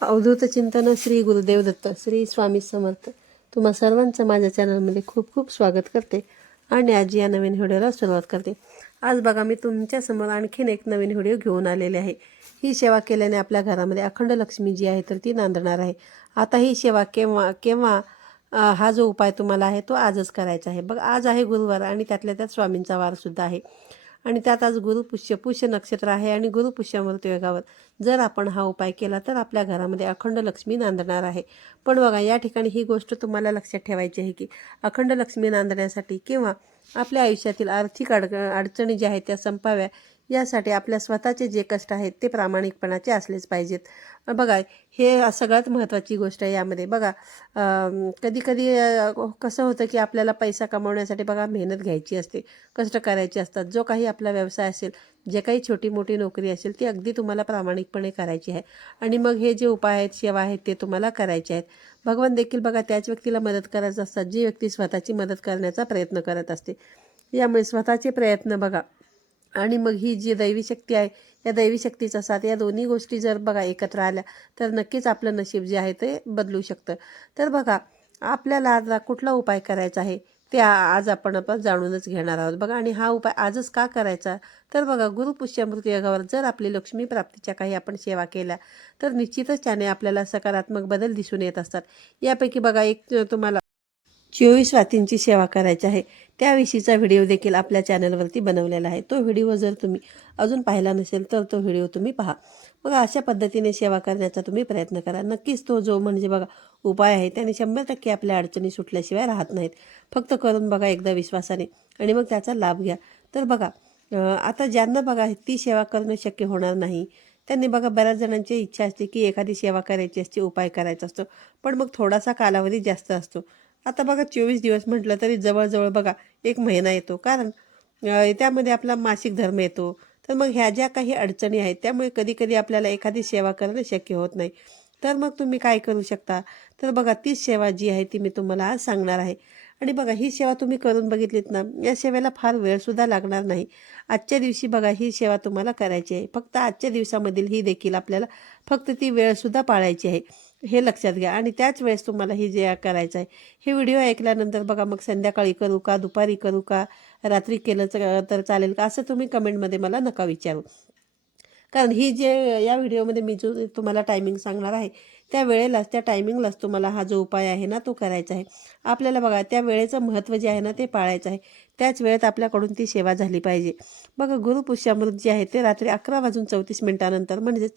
अवधूत चिंतन श्री गुरुदेव दत्त श्री स्वामी समर्थ. तुम्हा सर्वांचं माझ्या चॅनलमध्ये खूप खूप स्वागत करते आणि आज या नवीन व्हिडिओला सुरुवात करते. आज बघा मी तुमच्यासमोर आणखीन एक नवीन व्हिडिओ घेऊन आलेले आहे. ही सेवा केल्याने आपल्या घरामध्ये अखंड लक्ष्मी जी आहे तर ती नांदणार आहे. आता ही सेवा केव्हा केव्हा हा जो उपाय तुम्हाला आहे तो आजच करायचा आहे. बघ आज आहे गुरुवार आणि त्यातल्या त्यात स्वामींचा वारसुद्धा आहे. आणि त्यात आज गुरुपुष्य पुष्य नक्षत्र आहे आणि गुरुपुष्यामृत योगावर. जर आपण हा उपाय केला तर आपल्या घरामध्ये अखंड लक्ष्मी नांदणार आहे. पण बघा या ठिकाणी ही गोष्ट तुम्हाला लक्षात ठेवायची आहे की अखंड लक्ष्मी नांदण्यासाठी किंवा आपल्या आयुष्यातील आर्थिक अड अडचणी ज्या आहेत त्या संपाव्या यासाठी आपल्या स्वतःचे जे कष्ट आहेत ते प्रामाणिकपणाचे असलेच पाहिजेत. बघा हे सगळ्यात महत्त्वाची गोष्ट आहे यामध्ये. बघा कधी कधी कसं होतं की आपल्याला पैसा कमवण्यासाठी बघा मेहनत घ्यायची असते कष्ट करायचे असतात. जो काही आपला व्यवसाय असेल जे काही छोटी मोठी नोकरी असेल ती अगदी तुम्हाला प्रामाणिकपणे करायची आहे. आणि मग हे जे उपाय आहेत सेवा आहेत ते तुम्हाला करायचे आहेत. भगवान देखील बघा त्याच व्यक्तीला मदत करायचं असतात. जी व्यक्ती स्वतःची मदत करण्याचा प्रयत्न करत असते. यामुळे स्वतःचे प्रयत्न बघा आणि मग ही जी दैवी शक्ती आहे या दैवी शक्तीचा साथ या दोन्ही गोष्टी जर बघा एकत्र आल्या तर नक्कीच आपलं नशीब जे आहे ते बदलू शकतं. तर बघा आपल्याला आता कुठला उपाय करायचा आहे ते आज आपण आपण जाणूनच घेणार आहोत. बघा आणि हा उपाय आजच का करायचा? तर बघा गुरुपुष्यामृत योगावर जर आपली लक्ष्मी प्राप्तीच्या काही आपण सेवा केल्या तर निश्चितच त्याने आपल्याला सकारात्मक बदल दिसून येत असतात. यापैकी बघा एक तुम्हाला चोवीस वातींची सेवा करायची आहे. त्याविषयीचा व्हिडिओ देखील आपल्या चॅनलवरती बनवलेला आहे. तो व्हिडिओ जर तुम्ही अजून पाहिला नसेल तर तो व्हिडिओ तुम्ही पहा. बघा अशा पद्धतीने सेवा करण्याचा तुम्ही प्रयत्न करा. नक्कीच तो जो म्हणजे बघा उपाय आहे त्याने शंभर टक्के आपल्या अडचणी सुटल्याशिवाय राहत नाहीत. फक्त करून बघा एकदा विश्वासाने आणि मग त्याचा लाभ घ्या. तर बघा आता ज्यांना बघा ती सेवा करणं शक्य होणार नाही त्यांनी बघा बऱ्याच जणांची इच्छा असते की एखादी सेवा करायची असते उपाय करायचा असतो. पण मग थोडासा कालावधी जास्त असतो. आता बघा चोवीस दिवस म्हटलं तरी जवळजवळ बघा एक महिना येतो. कारण त्यामध्ये आपला मासिक धर्म येतो. तर मग ह्या ज्या काही अडचणी आहेत त्यामुळे कधीकधी आपल्याला एखादी सेवा करणं शक्य होत नाही. तर मग तुम्ही काय करू शकता? तर बघा तीच सेवा जी आहे ती मी तुम्हाला आज सांगणार आहे. आणि बघा ही सेवा तुम्ही करून बघितलीत ना या सेवेला फार वेळसुद्धा लागणार नाही. आजच्या दिवशी बघा ही सेवा तुम्हाला करायची आहे. फक्त आजच्या दिवसामधील ही देखील आपल्याला फक्त ती वेळसुद्धा पाळायची आहे. हे लक्षात घ्या. आणि त्याच वेळेस तुम्हाला हे जे करायचं आहे हे व्हिडिओ ऐकल्यानंतर बघा मग संध्याकाळी करू का दुपारी करू का रात्री केलं तर चालेल का असं तुम्ही कमेंटमध्ये मला नका विचारू. कारण ही जे या व्हिडिओमध्ये मी जो तुम्हाला टायमिंग सांगणार आहे त्या वेळेलाच त्या टायमिंगलाच तुम्हाला हा जो उपाय आहे ना तो करायचा आहे. आपल्याला बघा त्या वेळेचं महत्त्व जे आहे ना ते पाळायचं आहे. त्याच वेळेत आपल्याकडून ती सेवा झाली पाहिजे. बघा गुरुपुष्यामृत जे आहे ते रात्री अकरा वाजून चौतीस मिनिटानंतर म्हणजेच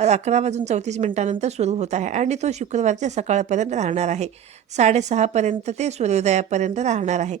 अकरा वाजून चौतीस मिनिटानंतर सुरू होत आहे आणि तो शुक्रवारच्या सकाळपर्यंत राहणार आहे. साडेसहापर्यंत ते सूर्योदयापर्यंत राहणार आहे.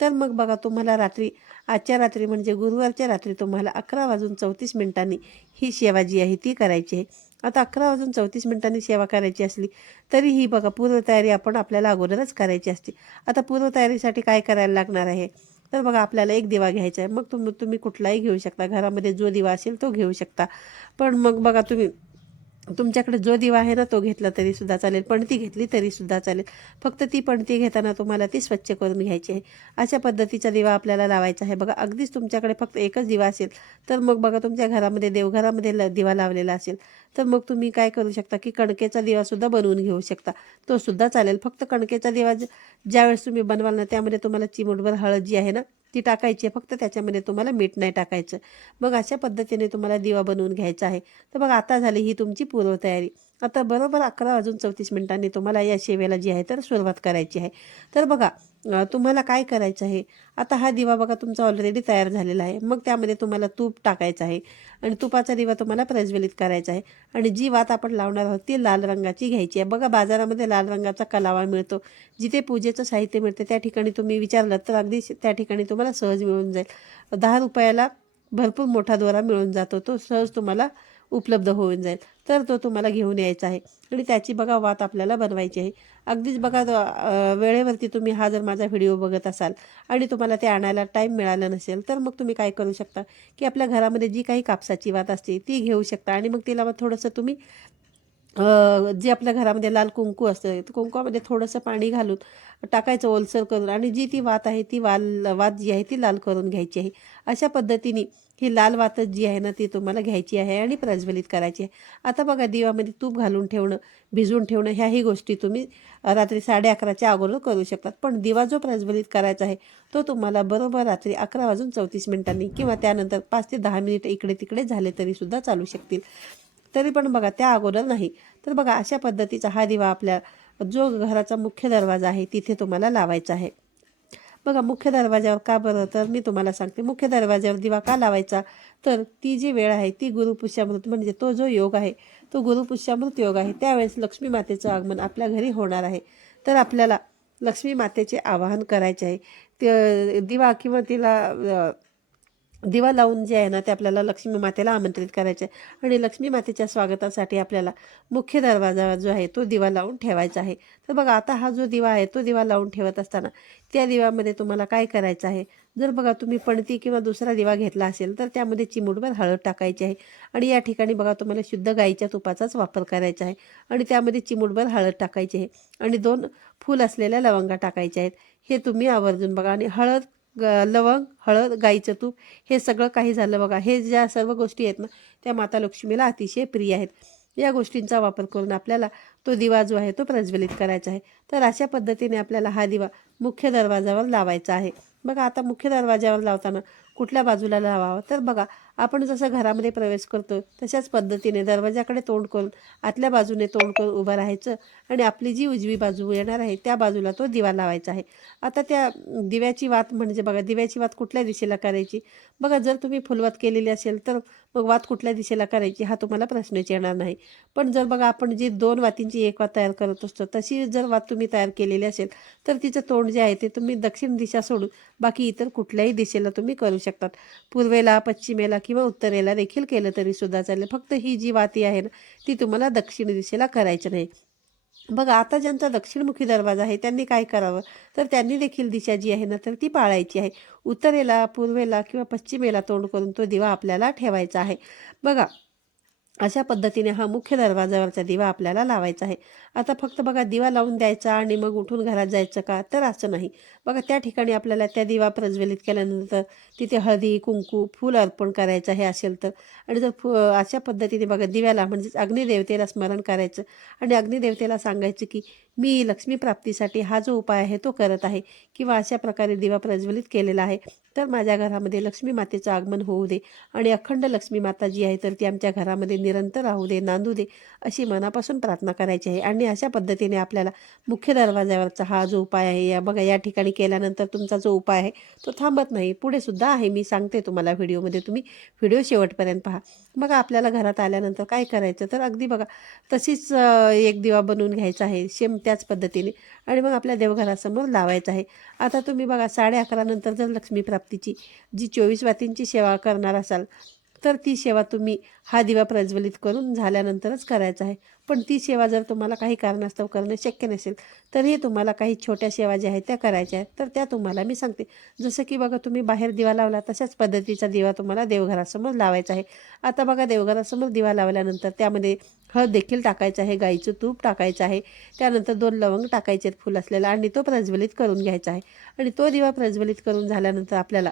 तर मग बघा तुम्हाला रात्री आजच्या रात्री म्हणजे गुरुवारच्या रात्री तुम्हाला अकरा वाजून चौतीस मिनिटांनी ही सेवा जी आहे ती करायची आहे. आता अकरा वाजून चौतीस मिनिटांनी सेवा करायची असली तरी ही बघा पूर्वतयारी आपण आपल्याला अगोदरच करायची असते. आता पूर्वतयारीसाठी काय करायला लागणार आहे? तर बघा आपल्याला एक दिवा घ्यायचा आहे. मग तुम्ही तुम्ही कुठलाही घेऊ शकता. घरामध्ये जो दिवा असेल तो घेऊ शकता. पण मग बघा तुम्ही तुमच्याकडे जो दिवा आहे ना तो घेतला तरी सुद्धा चालेल. पणती घेतली तरी सुद्धा चालेल. फक्त ती पणती घेताना तुम्हाला ती स्वच्छ करून घ्यायची आहे. अशा पद्धतीचा दिवा आपल्याला लावायचा आहे. बघा अगदीच तुमच्याकडे फक्त एकच दिवा असेल तर मग बघा तुमच्या घरामध्ये देवघरामध्ये ल दिवा लावलेला असेल तर मग तुम्ही काय करू शकता की कणकेचा दिवासुद्धा बनवून घेऊ शकता. तो सुद्धा चालेल. फक्त कणकेचा दिवा ज- ज्यावेळेस तुम्ही बनवाल ना त्यामध्ये तुम्हाला चिमूटभर हळद जी आहे ना ती टाकायची आहे. फक्त त्याच्यामध्ये तुम्हाला मीठ नाही टाकायचं. मग अशा पद्धतीने तुम्हाला दिवा बनवून घ्यायचा आहे. तर बघा आता झाली ही तुमची पूर्वतयारी आता बरोबर अकरा वाजून चौतीस मिनिटांनी तुम्हाला या सेवेला जी आहे तर सुरुवात करायची आहे. तर बघा तुम्हाला काय करायचं आहे? आता हा दिवा बघा तुमचा ऑलरेडी तयार झालेला आहे. मग त्यामध्ये तुम्हाला तूप टाकायचं आहे आणि तुपाचा दिवा तुम्हाला प्रज्वलित करायचा आहे. आणि जी वात आपण लावणार आहोत ती लाल रंगाची घ्यायची आहे. बघा बाजारामध्ये लाल रंगाचा कलावा मिळतो. जिथे पूजेचं साहित्य मिळते त्या ठिकाणी तुम्ही विचारलं तर अगदी त्या ठिकाणी तुम्हाला सहज मिळून जाईल. दहा रुपयाला भरपूर मोठा दोरा मिळून जातो. तो सहज तुम्हाला उपलब्ध होऊन जाईल. तर तो तुम्हाला घेऊन यायचा आहे. आणि त्याची बघा वात आपल्याला बनवायची आहे. अगदीच बघा वेळेवरती तुम्ही हा जर माझा व्हिडिओ बघत असाल आणि तुम्हाला ते आणायला टाईम मिळाला नसेल तर मग तुम्ही काय करू शकता? की आपल्या घरामध्ये जी काही कापसाची वात असते ती घेऊ शकता. आणि मग तिला मग थोडंसं तुम्ही जे आपल्या घरामध्ये लाल कुंकू असतं कुंकूमध्ये थोडंसं पाणी घालून टाकायचं ओलसर करून आणि जी ती वात आहे ती वाल वात जी आहे ती लाल करून घ्यायची आहे. अशा पद्धतीने ही लाल वातच जी आहे ना ती तुम्हाला घ्यायची आहे आणि प्रज्वलित करायची आहे. आता बघा दिवामध्ये तूप घालून ठेवणं भिजवून ठेवणं ह्याही गोष्टी तुम्ही रात्री साडे अकराच्या अगोदर करू शकतात. पण दिवा जो प्रज्वलित करायचा आहे तो तुम्हाला बरोबर रात्री अकरा वाजून चौतीस मिनिटांनी किंवा त्यानंतर पाच ते दहा मिनिटं इकडे तिकडे झाले तरीसुद्धा चालू शकतील. तरी पण बघा त्या अगोदर नाही. तर बघा अशा पद्धतीचा हा दिवा आपल्या जो घराचा मुख्य दरवाजा आहे तिथे तुम्हाला लावायचा आहे. बघा मुख्य दरवाजावर का बरं? तर मी तुम्हाला सांगते मुख्य दरवाजावर दिवा का लावायचा? तर ती जी वेळ आहे ती गुरुपुष्यामृत म्हणजे तो जो योग आहे तो गुरुपुष्यामृत योग आहे. त्यावेळेस लक्ष्मी मातेचं आगमन आपल्या घरी होणार आहे. तर आपल्याला लक्ष्मी मातेचे आवाहन करायचे आहे. ते दिवा किंवा तिला दिवा लावून जे आहे ना ते आपल्याला लक्ष्मी मातेला आमंत्रित करायचे आहे. आणि लक्ष्मी मातेच्या स्वागतासाठी आपल्याला मुख्य दरवाजा जो आहे तो दिवा लावून ठेवायचा आहे. तर बघा आता हा जो दिवा आहे तो दिवा लावून ठेवत असताना त्या दिव्यामध्ये तुम्हाला काय करायचं आहे? जर बघा तुम्ही पणती किंवा दुसरा दिवा घेतला असेल तर त्यामध्ये चिमूटभर हळद टाकायची आहे. आणि या ठिकाणी बघा तुम्हाला शुद्ध गाईच्या तुपाचाच वापर करायचा आहे. आणि त्यामध्ये चिमूटभर हळद टाकायची आहे. आणि दोन फूल असलेल्या लवंगा टाकायच्या आहेत. हे तुम्ही आवर्जून बघा. आणि हळद ग- लवंग हळद गाईचं तूप हे सगळं काही झालं बघा. हे ज्या सर्व गोष्टी आहेत ना त्या माता लक्ष्मीला अतिशय प्रिय आहेत. या गोष्टींचा वापर करून आपल्याला तो दिवा जो आहे तो प्रज्वलित करायचा आहे. तर अशा पद्धतीने आपल्याला हा दिवा मुख्य दरवाजावर लावायचा आहे. बघा आता मुख्य दरवाजावर लावताना कुठल्या बाजूला लावावं? तर बघा आपण जसं घरामध्ये प्रवेश करतो तशाच पद्धतीने दरवाजाकडे तोंड करून आतल्या बाजूने तोंड करून उभं राहायचं आणि आपली जी उजवी बाजू येणार आहे त्या बाजूला तो दिवा लावायचा आहे. आता त्या दिव्याची वात म्हणजे बघा दिव्याची वात कुठल्या दिशेला करायची? बघा जर तुम्ही फुलवात केलेली असेल तर मग वात कुठल्या दिशेला करायची हा तुम्हाला प्रश्नच येणार नाही. पण जर बघा आपण जी दोन जी एक वात तयार करत असतो तशी जर वात तुम्ही तयार केलेली असेल तर तिचं तोंड जे आहे ते तुम्ही दक्षिण दिशा सोडून बाकी इतर कुठल्याही दिशेला तुम्ही करू शकतात. पूर्वेला पश्चिमेला किंवा उत्तरेला देखील केलं तरी सुद्धा चालेल. फक्त ही जी वाती आहे ना ती तुम्हाला दक्षिण दिशेला करायची नाही. बघा आता ज्यांचा दक्षिणमुखी दरवाजा आहे त्यांनी काय करावं? तर त्यांनी देखील दिशा जी आहे ना तर ती पाळायची आहे. उत्तरेला पूर्वेला किंवा पश्चिमेला तोंड करून तो दिवा आपल्याला ठेवायचा आहे. बघा अशा पद्धतीने हा मुख्य दरवाजावरचा दिवा आपल्याला लावायचा आहे. आता फक्त बघा दिवा लावून द्यायचा आणि मग उठून घरात जायचं का? तर असं नाही. बघा त्या ठिकाणी आपल्याला त्या दिवा प्रज्वलित केल्यानंतर तिथे हळदी कुंकू फूल अर्पण करायचं हे असेल तर. आणि जर फु अशा पद्धतीने बघा दिव्याला म्हणजेच अग्निदेवतेला स्मरण करायचं आणि अग्निदेवतेला सांगायचं की मी लक्ष्मी प्राप्तीसाठी हा जो उपाय आहे तो करत आहे किंवा अशा प्रकारे दिवा प्रज्वलित केलेला आहे. तर माझ्या घरामध्ये लक्ष्मी मातेचं आगमन होऊ दे आणि अखंड लक्ष्मी माता जी आहे तर ती आमच्या घरामध्ये निरंतर राहू दे नांदू दे अशी मनापासून प्रार्थना करायची आहे. आणि अशा पद्धतीने आपल्याला मुख्य दरवाजावरचा हा जो उपाय आहे या बघा या ठिकाणी केल्यानंतर तुमचा जो उपाय आहे तो थांबत नाही. पुढे सुद्धा आहे मी सांगते तुम्हाला व्हिडिओमध्ये. तुम्ही व्हिडिओ शेवटपर्यंत पहा. बघा आपल्याला घरात आल्यानंतर काय करायचं? तर अगदी बघा तशीच एक दिवा बनवून घ्यायचा आहे. सेम त्याच पद्धतीने. आणि मग आपल्या देवघरासमोर लावायचं आहे. आता तुम्ही बघा साडे अकरानंतर जर लक्ष्मी प्राप्तीची जी चोवीस वातींची सेवा करणार असाल तर ती सेवा तुम्ही हा दिवा प्रज्वलित करून झाल्यानंतरच करायचा आहे. पण ती सेवा जर तुम्हाला काही कारणास्तव करणं शक्य नसेल तरीही तुम्हाला काही छोट्या सेवा ज्या आहेत त्या करायच्या आहेत तर त्या तुम्हाला मी सांगते. जसं की बघा तुम्ही बाहेर दिवा लावला तशाच पद्धतीचा दिवा तुम्हाला देवघरासमोर लावायचा आहे. आता बघा देवघरासमोर दिवा लावल्यानंतर त्यामध्ये हळद देखील टाकायचं आहे गाईचं तूप टाकायचं आहे. त्यानंतर दोन लवंग टाकायचे आहेत फुल असलेला आणि तो प्रज्वलित करून घ्यायचा आहे. आणि तो दिवा प्रज्वलित करून झाल्यानंतर आपल्याला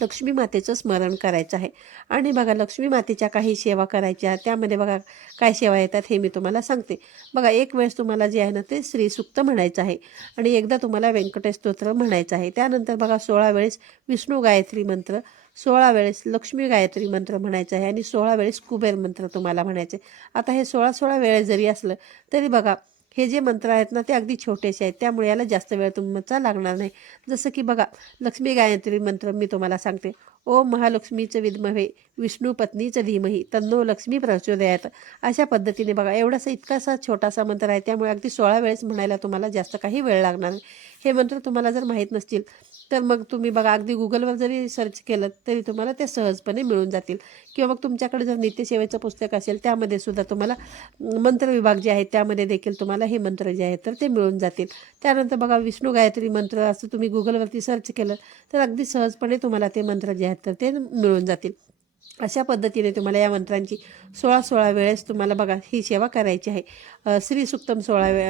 लक्ष्मी मातेचं स्मरण करायचं आहे. आणि बघा लक्ष्मी मातेच्या काही सेवा करायच्या त्यामध्ये बघा काय सेवा येतात हे मी तुम्हाला सांगते. बघा एक वेळेस तुम्हाला जे आहे ना ते श्रीसुक्त म्हणायचं आहे. आणि एकदा तुम्हाला व्यंकटेश स्तोत्र म्हणायचं आहे. त्यानंतर बघा सोळा वेळेस विष्णू गायत्री मंत्र सोळा वेळेस लक्ष्मी गायत्री मंत्र म्हणायचं आहे आणि सोळा वेळेस कुबेर मंत्र तुम्हाला म्हणायचे. आता हे सोळा सोळा वेळेस जरी असलं तरी बघा हे जे मंत्र आहेत ना ते अगदी छोटेसे आहेत. त्यामुळे याला जास्त वेळ तुमचा लागणार नाही. जसं की बघा लक्ष्मी गायत्री मंत्र मी तुम्हाला सांगते. ओम महालक्ष्मीचं विद्महे विष्णू पत्नीचं धीमही तन्नो लक्ष्मी प्रचोदयात. अशा पद्धतीने बघा एवढासा इतकासा छोटासा मंत्र आहे त्यामुळे अगदी सोळा वेळेस म्हणायला तुम्हाला जास्त काही वेळ लागणार नाही. हे मंत्र तुम्हाला जर माहीत नसतील तर मग तुम्ही बघा अगदी गुगलवर जरी सर्च केलं तरी तुम्हाला ते सहजपणे मिळून जातील. किंवा मग तुमच्याकडे जर नित्यसेवेचं पुस्तक असेल त्यामध्ये सुद्धा तुम्हाला मंत्र विभाग जे आहेत त्यामध्ये देखील तुम्हाला हे मंत्र जे आहेत तर ते मिळून जातील. त्यानंतर बघा विष्णू गायत्री मंत्र असं तुम्ही गुगलवरती सर्च केलं तर अगदी सहजपणे तुम्हाला ते मंत्र जे आहेत तर ते मिळून जातील. अशा पद्धतीने तुम्हाला या मंत्रांची सोळा सोळा वेळेस तुम्हाला बघा ही सेवा करायची आहे. श्री सुक्तम सोळा वे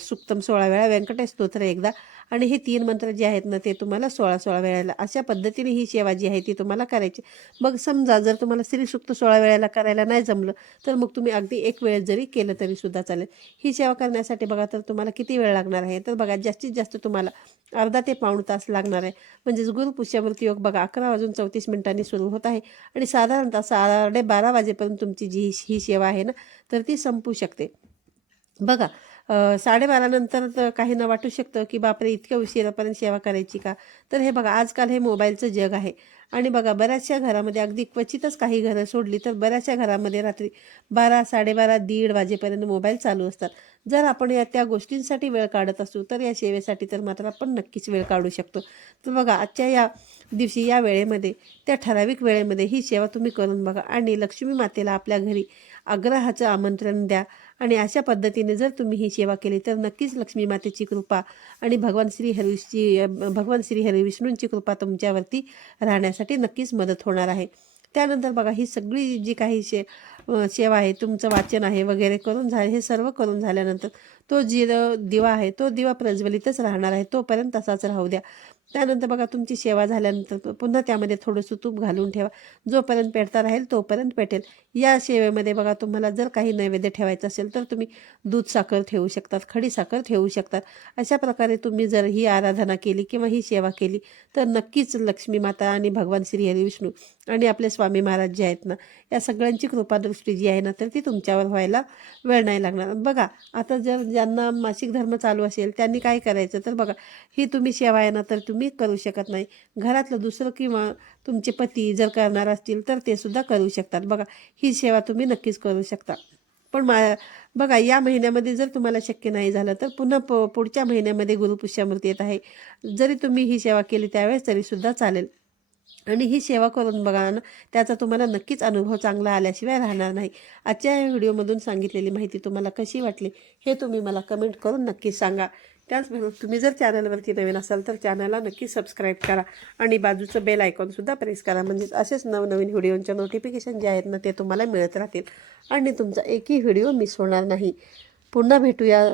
सुक्तम सोळा वेळा व्यंकटेश स्तोत्र एकदा. आणि हे तीन मंत्र जे आहेत ना ते तुम्हाला सोळा सोळा वेळेला अशा पद्धतीने ही सेवा जी आहे ती तुम्हाला करायची. मग समजा जर तुम्हाला श्री सुक्त सोळा वेळेला करायला नाही जमलं तर मग तुम्ही अगदी एक वेळ जरी केलं तरी सुद्धा चालेल. ही सेवा करण्यासाठी बघा तर तुम्हाला किती वेळ लागणार आहे? तर बघा जास्तीत जास्त तुम्हाला अर्धा ते पाऊण तास लागणार आहे. म्हणजेच गुरुपुष्यावरती योग बघा अकरा वाजून चौतीस मिनिटांनी सुरू होत आहे. आणि साधारणतः साडे बारा वाजेपर्यंत तुमची जी ही सेवा आहे ना तर ती संपू शकते. बघा साडेबारानंतर तर काहींना वाटू शकतं की बापरे इतक्या उशिरापर्यंत सेवा करायची का? तर हे बघा आजकाल हे मोबाईलचं जग आहे. आणि बघा बऱ्याचशा घरामध्ये अगदी क्वचितच काही घरं सोडली तर बऱ्याचशा घरामध्ये रात्री बारा साडेबारा दीड वाजेपर्यंत मोबाईल चालू असतात. जर आपण या त्या गोष्टींसाठी वेळ काढत असू तर या सेवेसाठी तर मात्र आपण नक्कीच वेळ काढू शकतो. तर बघा आजच्या या दिवशी या वेळेमध्ये त्या ठराविक वेळेमध्ये ही सेवा तुम्ही करून बघा. आणि लक्ष्मी मातेला आपल्या घरी आग्रहाचं आमंत्रण द्या. आणि अशा पद्धतीने जर तुम्ही ही सेवा केली तर नक्कीच लक्ष्मी मातेची कृपा आणि भगवान श्री हरीची भगवान श्री हरिविष्णूंची कृपा तुमच्यावरती राहण्यासाठी नक्कीच मदत होणार आहे. त्यानंतर बघा ही सगळी जी काही शे सेवा आहे तुमचं वाचन आहे वगैरे करून झाले हे सर्व करून झाल्यानंतर तो जी दिवा आहे तो दिवा प्रज्वलितच राहणार आहे तोपर्यंत तसाच राहू द्या. त्यानंतर बघा तुमची सेवा झाल्यानंतर पुन्हा त्यामध्ये थोडंसं तूप घालून ठेवा. जोपर्यंत पेटता राहील तोपर्यंत पेटेल. या सेवेमध्ये बघा तुम्हाला जर काही नैवेद्य ठेवायचं असेल तर तुम्ही दूध साखर ठेवू शकतात खडी साखर ठेवू शकतात. अशा प्रकारे तुम्ही जर ही आराधना केली किंवा ही सेवा केली तर नक्कीच लक्ष्मी माता आणि भगवान श्री हरी विष्णू आणि आपले स्वामी महाराज जे आहेत ना या सगळ्यांची कृपादृष्टी जी आहे ना तर ती तुमच्यावर व्हायला वेळ नाही लागणार. बघा आता जर ज्यांना मासिक धर्म चालू असेल त्यांनी काय करायचं? तर बघा ही तुम्ही सेवा आहे ना तर तुम्ही करू शकत नाही. घरातलं दुसरं किंवा तुमचे पती जर करणार असतील तर ते सुद्धा करू शकतात. बघा ही सेवा तुम्ही नक्कीच करू शकता. पण मा बघा या महिन्यामध्ये जर तुम्हाला शक्य नाही झालं तर पुन्हा प पुढच्या महिन्यामध्ये गुरुपुष्यामूर्ती येत आहे. जरी तुम्ही ही सेवा केली त्यावेळेस तरीसुद्धा चालेल. आणि ही सेवा करून बघा ना त्याचा तुम्हाला नक्कीच अनुभव चांगला आल्याशिवाय राहणार नाही. आजच्या या व्हिडिओमधून सांगितलेली माहिती तुम्हाला कशी वाटली हे तुम्ही मला कमेंट करून नक्की सांगा. त्याचबरोबर तुम्ही जर चॅनलवरती नवीन असाल तर चॅनलला नक्की सबस्क्राईब करा आणि बाजूचं बेल आयकॉनसुद्धा प्रेस करा. म्हणजेच असेच नवनवीन व्हिडिओंच्या नोटिफिकेशन जे आहेत ना ते तुम्हाला मिळत राहतील आणि तुमचा एकही व्हिडिओ मिस होणार नाही. पुन्हा भेटूया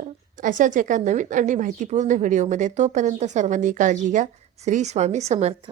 अशाच एका नवीन आणि माहितीपूर्ण व्हिडिओमध्ये. तोपर्यंत सर्वांनी काळजी घ्या. श्री स्वामी समर्थ.